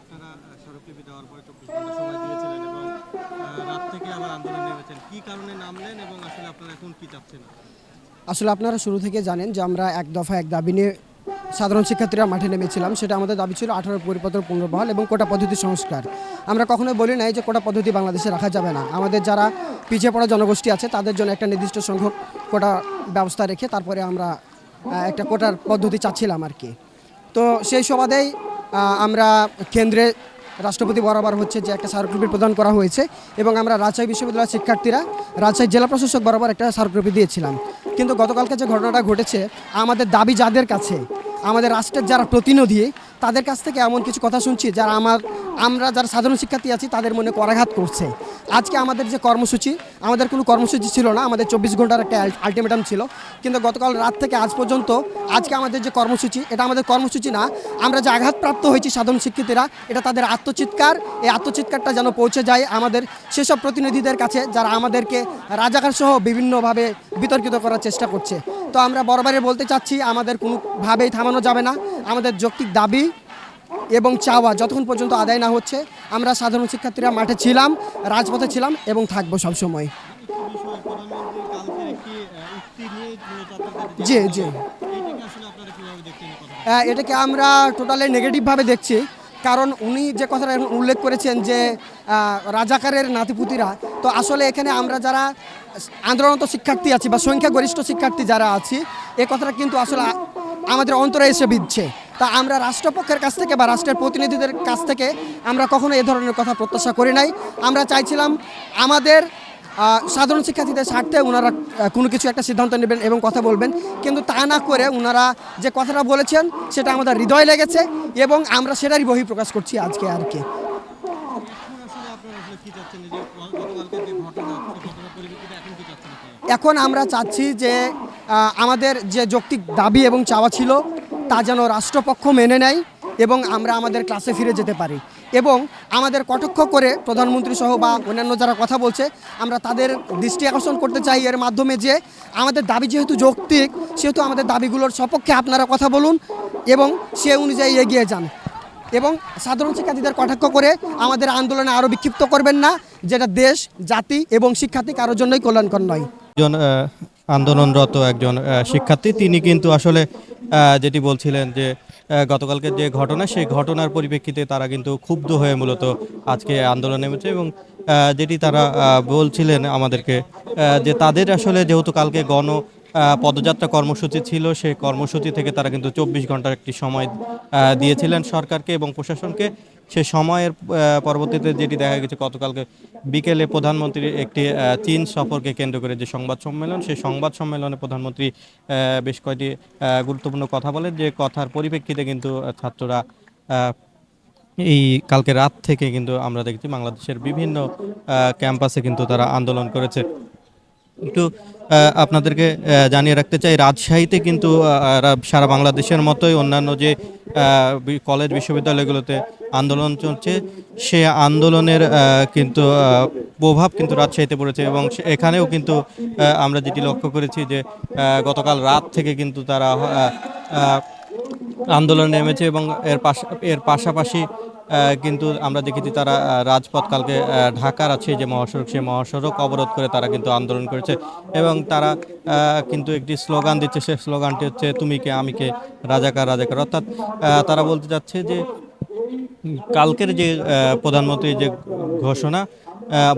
আপনারা স্মারকলিপি দেওয়ার পরে 24 ঘন্টা সময় দিয়েছিলেন এবং রাত থেকে আবার আন্দোলনে নেমেছেন। কি কারণে নামলেন এবং আসলে আপনারা এখন কি চাচ্ছেন? আসলে আপনারা শুরু থেকে জানেন যে আমরা এক দফা এক দাবি নিয়ে সাধারণ শিক্ষার্থীরা মাঠে নেমেছিলাম। সেটা আমাদের দাবি ছিল 18 পরিপত্র পুনর্বহাল এবং কোটা পদ্ধতি সংস্কার। আমরা কখনোই বলি নাই যে কোটা পদ্ধতি বাংলাদেশে রাখা যাবে না। আমাদের যারা পিছিয়ে পড়া জনগোষ্ঠী আছে তাদের জন্য একটা নির্দিষ্ট সংখ্যক কোটা ব্যবস্থা রেখে তারপরে আমরা একটা কোটার পদ্ধতি চাচ্ছিলাম আর কি। তো সেই সুবাদেই আমরা কেন্দ্রে রাষ্ট্রপতি বরাবর হচ্ছে যে একটা স্মারকলিপি প্রদান করা হয়েছে এবং আমরা রাজশাহী বিশ্ববিদ্যালয়ের শিক্ষার্থীরা রাজশাহী জেলা প্রশাসক বরাবর একটা স্মারকলিপি দিয়েছিলাম। কিন্তু গতকালকে যে ঘটনাটা ঘটেছে, আমাদের দাবি যাদের কাছে, আমাদের রাষ্ট্রের যারা প্রতিনিধি তাদের কাছ থেকে এমন কিছু কথা শুনছি যারা আমরা যারা সাধারণ শিক্ষার্থী আছি তাদের মনে করাঘাত করছে। আজকে আমাদের যে কর্মসূচি, আমাদের কোনো কর্মসূচি ছিল না, আমাদের 24 ঘন্টার একটা আলটিমেটাম ছিল। কিন্তু গতকাল রাত থেকে আজ পর্যন্ত আজকে আমাদের যে কর্মসূচি, এটা আমাদের কর্মসূচি না। আমরা যে আঘাতপ্রাপ্ত হয়েছি সাধারণ শিক্ষার্থীরা, এটা তাদের আত্মচিৎকার। এই আত্মচিৎকারটা যেন পৌঁছে যায় আমাদের সেসব প্রতিনিধিদের কাছে যারা আমাদেরকে রাজাকার সহ বিভিন্নভাবে বিতর্কিত করার চেষ্টা করছে। তো আমরা বরাবরই বলতে চাচ্ছি, আমাদের কোনোভাবেই থামানো যাবে না। আমাদের যৌক্তিক দাবি এবং চাওয়া যতক্ষণ পর্যন্ত আদায় না হচ্ছে, আমরা সাধারণ শিক্ষার্থীরা মাঠে ছিলাম, রাজপথে ছিলাম এবং থাকবো সবসময়। বিষয় প্রধানমন্ত্রীর কালকের একটি উক্তি নিয়ে মূলত আপনাদের জি জি এইটাকে আসলে আপনারা কিভাবে দেখছেন এই কথাটা? এটাকে আমরা টোটালি নেগেটিভভাবে দেখছি। কারণ উনি যে কথাটা এখন উল্লেখ করেছেন যে রাজাকারের নাতিপুতিরা, তো আসলে এখানে আমরা যারা আন্দোলনরত শিক্ষার্থী আছি বা সংখ্যাগরিষ্ঠ শিক্ষার্থী যারা আছি, এ কথাটা কিন্তু আসলে আমাদের অন্তরে এসে বিঁধছে। তা আমরা রাষ্ট্রপক্ষের কাছ থেকে বা রাষ্ট্রের প্রতিনিধিদের কাছ থেকে আমরা কখনো এ ধরনের কথা প্রত্যাশা করি নাই। আমরা চাইছিলাম আমাদের সাধারণ শিক্ষার্থীদের স্বার্থে ওনারা কোনো কিছু একটা সিদ্ধান্ত নেবেন এবং কথা বলবেন, কিন্তু তা না করে ওনারা যে কথাটা বলেছেন সেটা আমাদের হৃদয় লেগেছে এবং আমরা সেটারই বহিঃপ্রকাশ করছি আজকে আর কি। এখন আসলে আপনারা আসলে কি চাচ্ছেন? এই যে গতকালকে যে ঘটনা, সেই ঘটনার পরিপ্রেক্ষিতে এখন কি চাচ্ছেন আপনারা? এখন আমরা চাচ্ছি যে আমাদের যে যৌক্তিক দাবি এবং চাওয়া ছিল তা যেন রাষ্ট্রপক্ষ মেনে নেয় এবং আমরা আমাদের ক্লাসে ফিরে যেতে পারি এবং আমাদের কটাক্ষ করে প্রধানমন্ত্রী সহ বা অন্যান্য যারা কথা বলছে, আমরা তাদের দৃষ্টি আকর্ষণ করতে চাই এর মাধ্যমে যে আমাদের দাবি যেহেতু যৌক্তিক, সেহেতু আমাদের দাবিগুলোর সপক্ষে আপনারা কথা বলুন এবং সে অনুযায়ী এগিয়ে যান এবং সাধারণ শিক্ষার্থীদের কটাক্ষ করে আমাদের আন্দোলনে আরও বিক্ষিপ্ত করবেন না, যেটা দেশ, জাতি এবং শিক্ষার্থী কারোর জন্যই কল্যাণকর নয়। একজন আন্দোলনরত একজন শিক্ষার্থী, তিনি কিন্তু আসলে যেটি বলছিলেন যে গতকালকে যে ঘটনা, সেই ঘটনার পরিপ্রেক্ষিতে তারা কিন্তু ক্ষুব্ধ হয়ে মূলত আজকে আন্দোলনে নেমেছে এবং যেটি তারা বলছিলেন আমাদেরকে যে তাদের আসলে যেহেতু কালকে পদযাত্রা কর্মসূচি ছিল, সেই কর্মসূচি থেকে তারা কিন্তু 24 ঘন্টার একটি সময় দিয়েছিলেন সরকারকে এবং প্রশাসনকে। সে সময়ের পরবর্তীতে যেটি দেখা গেছে, গতকালকে বিকেলে প্রধানমন্ত্রীর একটি চীন সফরকে কেন্দ্র করে যে সংবাদ সম্মেলন, সেই সংবাদ সম্মেলনে প্রধানমন্ত্রী বেশ কয়েকটি গুরুত্বপূর্ণ কথা বলেন, যে কথার পরিপ্রেক্ষিতে কিন্তু ছাত্ররা এই কালকে রাত থেকে কিন্তু আমরা দেখছি বাংলাদেশের বিভিন্ন ক্যাম্পাসে কিন্তু তারা আন্দোলন করেছে। একটু আপনাদেরকে জানিয়ে রাখতে চাই, রাজশাহীতে কিন্তু সারা বাংলাদেশের মতোই অন্যান্য যে কলেজ বিশ্ববিদ্যালয়গুলোতে আন্দোলন চলছে, সে আন্দোলনের কিন্তু প্রভাব কিন্তু রাজশাহীতে পড়েছে এবং এখানেও কিন্তু আমরা যেটি লক্ষ্য করেছি যে গতকাল রাত থেকে কিন্তু তারা আন্দোলনে নেমেছে এবং এর পাশাপাশি কিন্তু আমরা দেখেছি তারা রাজপথ কালকে ঢাকার আছে যে মহাসড়ক, সেই মহাসড়ক অবরোধ করে তারা কিন্তু আন্দোলন করেছে এবং তারা কিন্তু একটি স্লোগান দিচ্ছে। সেই স্লোগানটি হচ্ছে তুমি কে আমি কে, রাজাকার রাজাকার। অর্থাৎ তারা বলতে চাচ্ছে যে কালকের যে প্রধানমন্ত্রীর যে ঘোষণা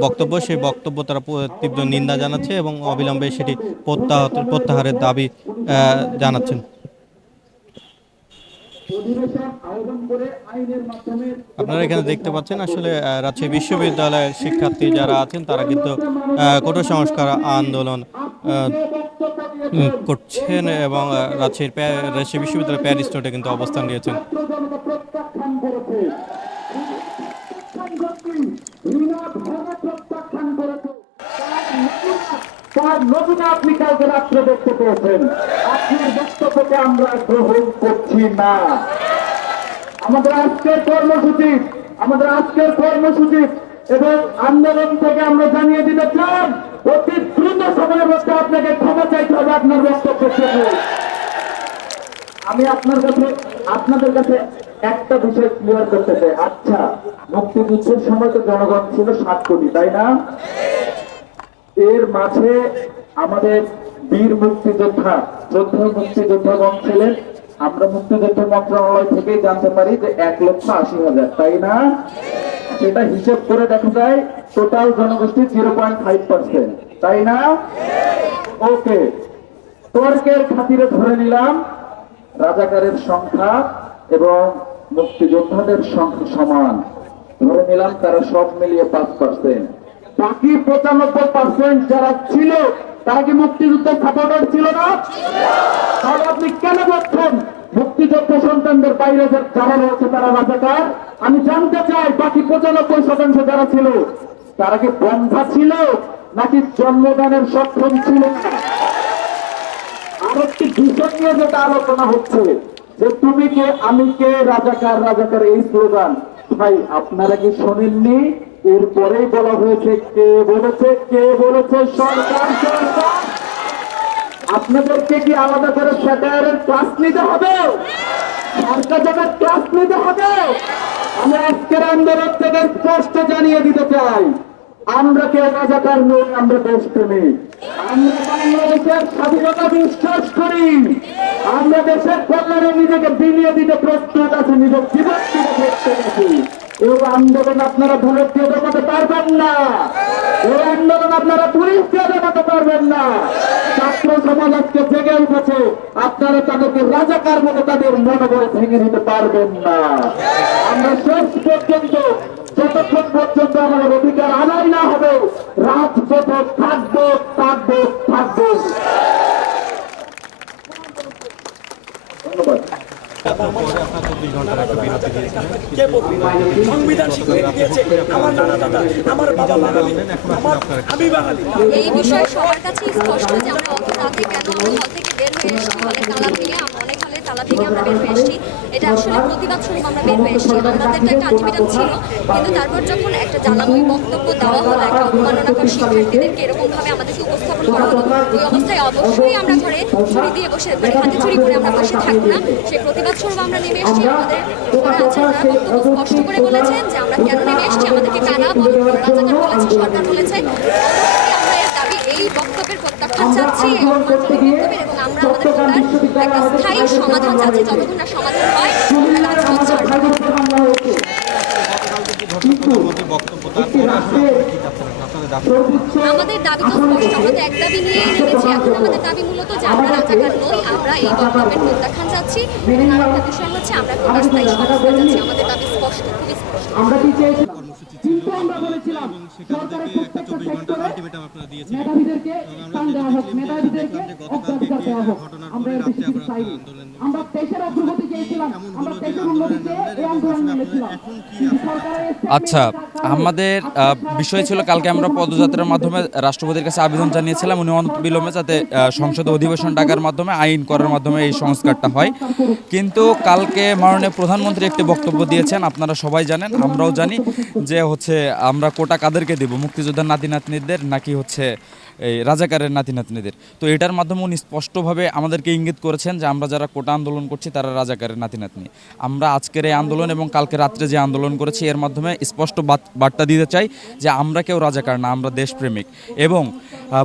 বক্তব্য, সেই বক্তব্য তারা তীব্র নিন্দা জানাচ্ছে এবং অবিলম্বে সেটি প্রত্যাহারের দাবি জানাচ্ছেন। আপনারা এখানে দেখতে পাচ্ছেন আসলে রাজশাহী বিশ্ববিদ্যালয়ের শিক্ষার্থী যারা আছেন তারা কিন্তু কোটা সংস্কার আন্দোলন করছেন এবং রাজশাহী বিশ্ববিদ্যালয়ের প্যারিস রোডে কিন্তু অবস্থান নিয়েছেন। তার নমুনা আপনি কালকে রাত্রে দেখতে পেয়েছেন। আপনার বক্তব্যকে আমরা গ্রহণ করছি না। আমাদের আজকের কর্মসূচি এবং আন্দোলন থেকে আমরা জানিয়ে দিতে চান, অতি দ্রুত সময়ের মধ্যে আপনাকে ক্ষমা চাইতে হবে আপনার বক্তব্যের জন্য। আমি আপনাদের কাছে একটা বিষয় ক্লিয়ার করতে চাই। আচ্ছা, মুক্তিযুদ্ধের সময় তো জনগণ ছিল 7 কোটি, তাই না? এর মাঝে আমাদের বীর মুক্তিযোদ্ধা, যোদ্ধা মুক্তিযোদ্ধাগণ ছিলেন। আমরা মুক্তিযুদ্ধ মন্ত্রণালয় থেকে জানতে পারি যে 1,80,000, তাই না? সেটা হিসেব করে দেখা যায় টোটাল জনগোষ্ঠী 0.5%, তাই না? ওকে, তর্কের খাতিরে ধরে নিলাম রাজাকারের সংখ্যা এবং মুক্তিযোদ্ধাদের সংখ্যা সমান। ধরে নিলাম তারা সব মিলিয়ে 5%। বাকি 95% যারা ছিল তারা কি মুক্তিযুদ্ধের সাপোর্টার ছিল না? তাহলে আপনি কেন বলছেন মুক্তিযোদ্ধা সন্তানদের বাইরে যারা রয়েছে তারা রাজাকার? আমি জানতে চাই বাকি 95% যারা ছিল তারা কি বন্ধা ছিল নাকি জন্মদানের সক্ষম ছিল? আর একটি বিষয় নিয়ে যেটা আলোচনা হচ্ছে যে তুমি কে আমি কে রাজাকার রাজাকার এই স্লোগান, ভাই আপনারা কি শোনেননি? এরপরেই বলা হয়েছে কে বলেছে সরকার সরকার। আপনাদেরকে কি আলাদা করে স্যাটায়ারের ক্লাস নিতে হবে? সরকার ক্লাস নিতে হবে? আমি আজকের আন্দোলন থেকে স্পষ্ট জানিয়ে দিতে চাই, আমরা কেউ রাজাকার নই, আমরা দেশপ্রেমিক। আমরা বাংলাদেশের স্বাধীনতা বিশ্বাস করি। আমরা দেশের কল্যাণে নিজেকে বিলিয়ে দিতে প্রস্তুত আছি, নিজের জীবন দিতে প্রস্তুত আছি। এই আন্দোলন আপনারা বুলেট দিয়ে দমাতে পারবেন না। এই আন্দোলন আপনারা পুলিশ দিয়ে দমাতে পারবেন না। ছাত্র সমাজ আজকে জেগে উঠেছে, আপনারা তাদেরকে রাজাকার মতো তাদের মনোবল ভেঙে দিতে পারবেন না। আমরা শেষ পর্যন্ত, যতক্ষণ পর্যন্ত আমাদের অধিকার আদায় না হবে, রাজপথে থাকবো থাকবো থাকবো। ধন্যবাদ। সংবিধান স্বীকৃতি দিয়েছে আমার নানা দাদা, আমার বাবা বাঙালি, আমি বাঙালি। এই বিষয়ে সবার কাছে স্পষ্ট যে আমরা অত রাতে কেন হল থেকে বের হয়ে এসেছি, হলে তালা ভেঙে, অনেক হলে তালা ভেঙে আমরা বের হয়ে এসেছি। এটা আসলে প্রতিবাদ স্বরূপ আমরা বের হয়ে এসেছি। আমাদের তো একটা আলটিমেটাম ছিল, কিন্তু তারপর যখন একটা জ্বালাময়ী বক্তব্য দেওয়া হলো, একটা অবমাননাকর শিক্ষার্থীদেরকে এরকমভাবে আমাদেরকে উপস্থাপন করা হলো, ওই অবস্থায় অবশ্যই আমরা ঘরে ছুরি দিয়ে বসে, মানে হাতে ছুরি করে আমরা বসে থাকবো না। সেই প্রতিবাদ স্বরূপ আমরা নেমে এসেছি। আমাদের যারা আছেন তারা বক্তব্য স্পষ্ট করে বলেছেন যে আমরা কেন নেমে এসেছি, আমাদেরকে কারা রাজাকার বলেছে, সরকার বলেছে। আমরা এর দাবি, এই বক্তব্যের প্রত্যাখ্যান চাচ্ছি এবং বক্তব্যের, এবং আমরা আমাদের কোটার একটা স্থায়ী সমাধান চাচ্ছি। যতক্ষণ না সমাধান হয় রাজপথ ছাড়বো। আমাদের দাবি তো স্পষ্ট, আমরা তো এক দাবি নিয়েই নেমেছি। এখন আমাদের দাবি মূলত যে আমরা রাজাকার নই, আমরা এই বক্তব্যের প্রত্যাখ্যান চাচ্ছি এবং আরেকটা বিষয় হচ্ছে আমরা কোনো স্থায়ী সমাধান চাচ্ছি। আমাদের দাবি স্পষ্ট, খুবই স্পষ্ট। কর্মসূচি ছিল এবং সেখান থেকে একটা 24 ঘন্টার আলটিমেটাম আপনারা দিয়েছিলেন। এবং আমরা দেখলাম যে গতকালকে কি ঘটনার পরে রাত্রে আপনারা আন্দোলন এমন হলো যে আন্দোলনের নামে এবং আসলে আপনারা এখন কি আচ্ছা, আমাদের বিষয় ছিল কালকে আমরা পদযাত্রার মাধ্যমে রাষ্ট্রপতির কাছে আবেদন জানিয়েছিলাম উনি অনতিবিলম্বে যাতে সংসদে অধিবেশন ডাকার মাধ্যমে আইন করার মাধ্যমে এই সংস্কারটা হয়। কিন্তু কালকে মাননীয় প্রধানমন্ত্রী একটি বক্তব্য দিয়েছেন, আপনারা সবাই জানেন, আমরাও জানি, যে হচ্ছে আমরা কোটা কাদেরকে দেব, মুক্তিযোদ্ধার নাতি নাতনিদের নাকি হচ্ছে এই রাজাকারের নাতি নাতনিদের। তো এটার মাধ্যমে উনি স্পষ্টভাবে আমাদেরকে ইঙ্গিত করেছেন যে আমরা যারা কোটা আন্দোলন করছি তারা রাজাকারের নাতি নাতনি। আমরা আজকের এই আন্দোলন এবং কালকে রাত্রে যে আন্দোলন করেছি এর মাধ্যমে স্পষ্ট বার্তা দিতে চাই যে আমরা কেউ রাজাকার না, আমরা দেশপ্রেমিক। এবং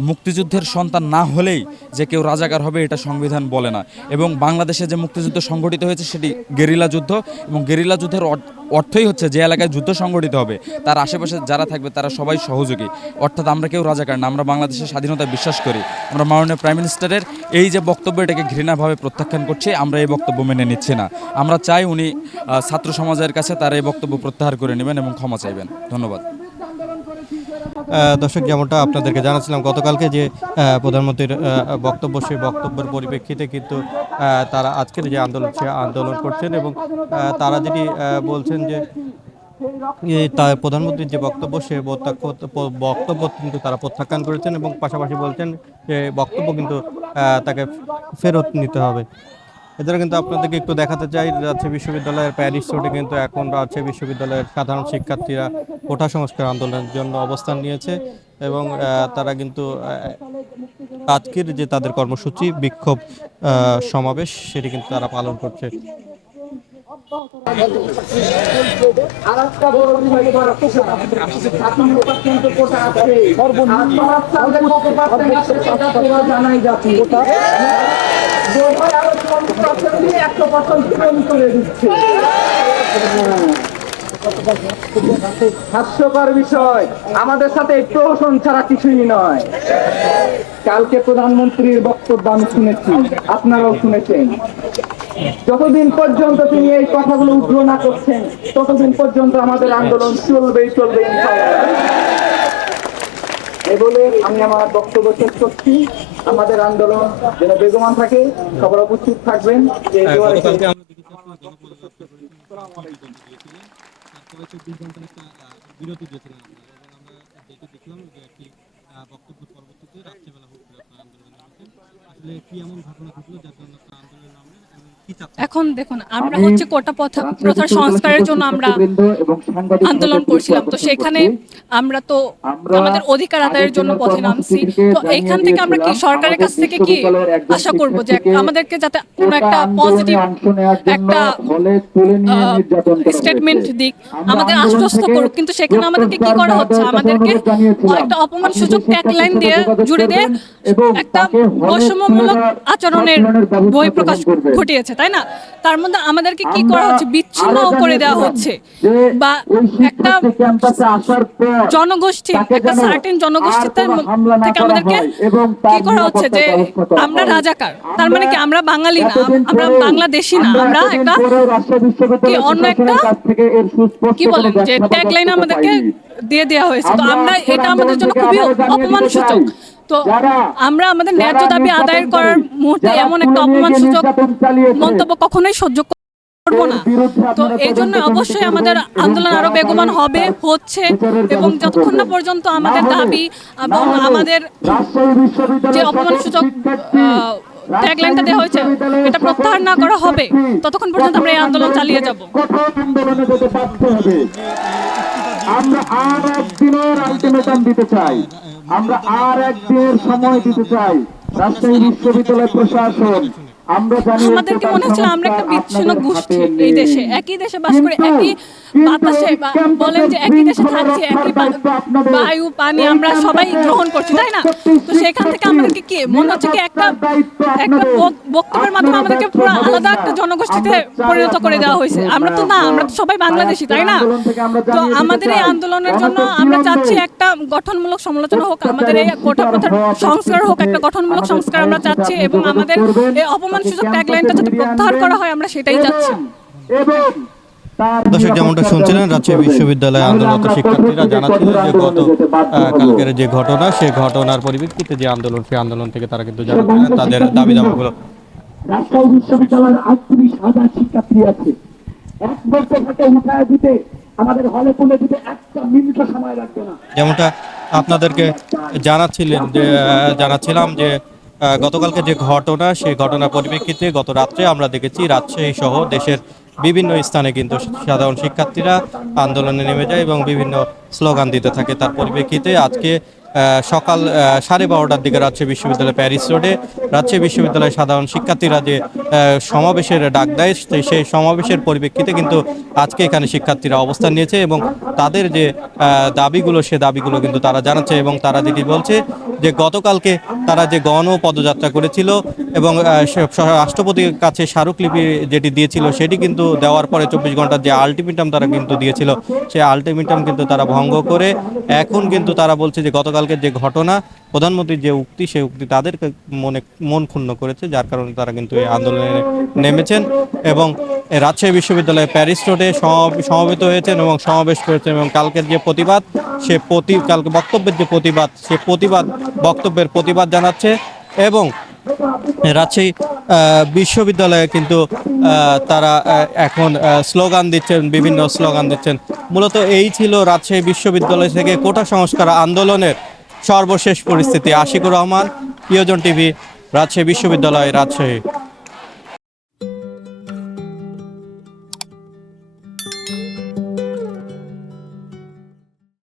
মুক্তিযুদ্ধের সন্তান না হলেই যে কেউ রাজাকার হবে এটা সংবিধান বলে না। এবং বাংলাদেশে যে মুক্তিযুদ্ধ সংগঠিত হয়েছে সেটি গেরিলা যুদ্ধ, এবং গেরিলা যুদ্ধের অর্থই হচ্ছে যে এলাকায় যুদ্ধ সংগঠিত হবে তার আশেপাশে যারা থাকবে তারা সবাই সহযোগী। অর্থাৎ আমরা কেউ রাজাকার না, আমরা বাংলাদেশের স্বাধীনতা বিশ্বাস করি। আমরা মাননীয় প্রাইম মিনিস্টারের এই যে বক্তব্য এটাকে ঘৃণাভাবে প্রত্যাখ্যান করছি, আমরা এই বক্তব্য মেনে নিচ্ছি না। আমরা চাই উনি ছাত্র সমাজের কাছে তার এই বক্তব্য প্রত্যাহার করে নেবেন এবং ক্ষমা চাইবেন। ধন্যবাদ। দর্শক, যেমনটা আপনাদেরকে জানাচ্ছিলাম গতকালকে যে প্রধানমন্ত্রীর বক্তব্য, সেই বক্তব্যের পরিপ্রেক্ষিতে কিন্তু তারা আজকের যে আন্দোলন সে আন্দোলন করছেন এবং তারা যেটি বলছেন যে তার প্রধানমন্ত্রীর যে বক্তব্য সে বক্তব্য কিন্তু তারা প্রত্যাখ্যান করেছেন এবং পাশাপাশি বলছেন যে বক্তব্য কিন্তু তাকে ফেরত নিতে হবে। এছাড়া কিন্তু আপনাদেরকে একটু দেখাতে চাই, রাজশাহী বিশ্ববিদ্যালয়ের প্যারিস রোডে কিন্তু এখন রাজশাহী বিশ্ববিদ্যালয়ের সাধারণ শিক্ষার্থীরা কোটা সংস্কার আন্দোলনের জন্য অবস্থান নিয়েছে এবং তারা কিন্তু আজকের যে তাদের কর্মসূচি বিক্ষোভ সমাবেশ সেটি কিন্তু তারা পালন করছে। আর একটা বড় বিষয় হলো ছাত্র কোটা কিন্তু কোটা আছে সর্বনিম্ন সেটা তোমরা জানাই যাচ্ছে আরো 100% পূরণ করে দিচ্ছে। হাস্যকর বিষয়, আমাদের সাথে প্রহসন ছাড়া কিছুই নয়। কালকে প্রধানমন্ত্রীর বক্তব্য আমি শুনেছি, আপনারাও শুনেছেন। যতদিন পর্যন্ত তিনি এই কথাগুলো উগ্র না করছেন ততদিন পর্যন্ত আমাদের আন্দোলন চলবে এই বলে আমি আমার বক্তব্য শেষ করছি। আমাদের আন্দোলন যেন বেগমান থাকে, সবার উপস্থিত থাকবেন। গতকালকে আমরা দেখেছি আপনারা গণপদযাত্রা করেছেন, তারপরে 24 ঘন্টার একটা বিরতি দিয়েছিলেন আপনারা, এবং আমরা যেটা দেখলাম যে একটি বক্তব্য পরবর্তীতে রাত্রেবেলা হচ্ছিল আপনার আন্দোলনের নামে। আসলে কি এমন ঘটনা ঘটলো যার জন্য আপনার আন্দোলনের নামে এবং কি চাচ্ছেন? এখন দেখুন, আমরা হচ্ছে কোটা প্রথার সংস্কারের জন্য আমরা আন্দোলন করছিলাম। তো সেখানে আমরা তো আমাদের অধিকার আদায়ের জন্য পথে নামছি। তো এইখান থেকে আমরা কি সরকারের কাছ থেকে কি আশা করব যে আমাদেরকে যাতে কোনো একটা পজিটিভ একটা স্টেটমেন্ট দিক, আমাদের আশ্বস্ত করুক, কিন্তু সেখানে আমাদেরকে কি করা হচ্ছে, আমাদেরকে একটা অপমান সূচক ট্যাগলাইন দিয়ে জুড়ে দিয়ে একটা বৈষম্যমূলক আচরণের বহিঃপ্রকাশ ঘটিয়েছে, তাই না? তার মধ্যে আমাদেরকে কি করা হচ্ছে, বিচ্ছিন্ন করে দেওয়া হচ্ছে, বা একটা জনগোষ্ঠী, একটা সার্টেন জনগোষ্ঠীর থেকে আমাদেরকে কি করা হচ্ছে যে আমরা রাজাকার। তার মানে কি আমরা বাঙালি না, আমরা বাংলাদেশি না, আমরা একটা কি অন্য একটা কি বলেন যে ট্যাগলাইন আমাদেরকে দিয়ে দেওয়া হয়েছে। তো আমরা এটা আমাদের জন্য খুবই অপমানসূচক। তো আমরা আমাদের ন্যায্য দাবি আদায় করার মুহূর্তে এমন একটা অপমানসূচক মন্তব্য কখনোই সহ্য করবো না। তো এই জন্য অবশ্যই আমাদের আন্দোলন আরো বেগবান হবে, হচ্ছে, এবং যতক্ষণ না পর্যন্ত আমাদের দাবি এবং আমাদের যে অপমানসূচক ট্যাগলাইনটা দেওয়া হয়েছে এটা প্রত্যাহার না করা হবে, ততক্ষণ পর্যন্ত আমরা এই আন্দোলন চালিয়ে যাব। আমরা আর একদিনের আলটিমেটাম দিতে চাই, আমরা আর একদিনের সময় দিতে চাই। রাজশাহী বিশ্ববিদ্যালয় প্রশাসন, আমাদেরকে মনে হচ্ছিল আমরা একটা বিচ্ছিন্ন গোষ্ঠী, এই দেশে একই দেশে বাস করে, একই বাতাসে বলেন যে একই দেশে থাকছি, একই বায়ু পানি আমরা সবাই গ্রহণ করছি, তাই না? তো সেখান থেকে আমাদেরকে কি মনে হচ্ছে কি একটা বক্তব্যের মাধ্যমে আমাদেরকে পুরো আলাদা একটা জনগোষ্ঠীতে পরিণত করে দেওয়া হয়েছে। আমরা তো না, আমরা তো সবাই বাংলাদেশি, তাই না? তো আমাদের এই আন্দোলনের জন্য আমরা চাচ্ছি একটা গঠনমূলক সমালোচনা হোক, আমাদের এই কোটা প্রথার সংস্কার হোক, একটা গঠনমূলক সংস্কার আমরা চাচ্ছি, এবং আমাদের এই অপমানসূচক ট্যাগলাইনটা যাতে প্রত্যাহার করা হয় আমরা সেটাই চাচ্ছি। দর্শক, যেমনটা শুনছিলেন, রাজশাহী বিশ্ববিদ্যালয়ে আন্দোলনরত শিক্ষার্থীরা জানাচ্ছিলেন যে গত কালকের যে ঘটনা, সেই ঘটনার পরিপ্রেক্ষিতে যে আন্দোলন, সেই আন্দোলন থেকে তারা কিন্তু জানাচ্ছিলেন তাদের দাবি দাবাগুলো। রাজশাহী বিশ্ববিদ্যালয়ের 38,000 শিক্ষার্থী আছে, এক বছরটাকে উঠায় দিতে আমাদের হলে তুলে দিতে একটা মিনিটও সময় লাগবে না। যেমনটা আপনাদেরকে জানাচ্ছিলাম যে গতকালকে যে ঘটনা, সেই ঘটনার পরিপ্রেক্ষিতে গত রাত্রে আমরা দেখেছি রাজশাহী সহ দেশের বিভিন্ন স্থানে কিন্তু সাধারণ শিক্ষার্থীরা আন্দোলনে নেমে যায় এবং বিভিন্ন স্লোগান দিতে থাকে। তার পরিপ্রেক্ষিতে আজকে সকাল 12:30টার দিকে রাজশাহী বিশ্ববিদ্যালয় প্যারিস রোডে রাজশাহী বিশ্ববিদ্যালয়ের সাধারণ শিক্ষার্থীরা যে সমাবেশের ডাক দেয়, সেই সমাবেশের পরিপ্রেক্ষিতে কিন্তু আজকে এখানে শিক্ষার্থীরা অবস্থান নিয়েছে এবং তাদের যে দাবিগুলো, সে দাবিগুলো কিন্তু তারা জানাচ্ছে। এবং তারা যেটি বলছে যে গতকালকে তারা যে পদযাত্রা করেছিল এবং রাষ্ট্রপতির কাছে স্মারকলিপি যেটি দিয়েছিল, সেটি কিন্তু দেওয়ার পরে 24 ঘন্টার যে আলটিমেটাম তারা কিন্তু দিয়েছিল, সেই আলটিমেটাম কিন্তু তারা ভঙ্গ করে এখন কিন্তু তারা বলছে যে গতকালকের যে ঘটনা, প্রধানমন্ত্রীর যে উক্তি, সেই উক্তি তাদের মন ক্ষুণ্ণ করেছে, যার কারণে তারা কিন্তু এই আন্দোলনে নেমেছেন এবং রাজশাহী বিশ্ববিদ্যালয়ে প্যারিস রোডে সমবেত হয়েছেন এবং সমাবেশ করেছেন। এবং কালকের যে প্রতিবাদ, কালকে বক্তব্যের যে প্রতিবাদ, সে বক্তব্যের প্রতিবাদ জানাচ্ছে। এবং রাজশাহী বিশ্ববিদ্যালয়ে কিন্তু তারা এখন স্লোগান দিচ্ছেন, বিভিন্ন স্লোগান দিচ্ছেন। মূলত এই ছিল রাজশাহী বিশ্ববিদ্যালয় থেকে কোটা সংস্কার আন্দোলনের সর্বশেষ পরিস্থিতি। আশিকুর রহমান, প্রিয়জন টিভি, রাজশাহী বিশ্ববিদ্যালয়, রাজশাহী।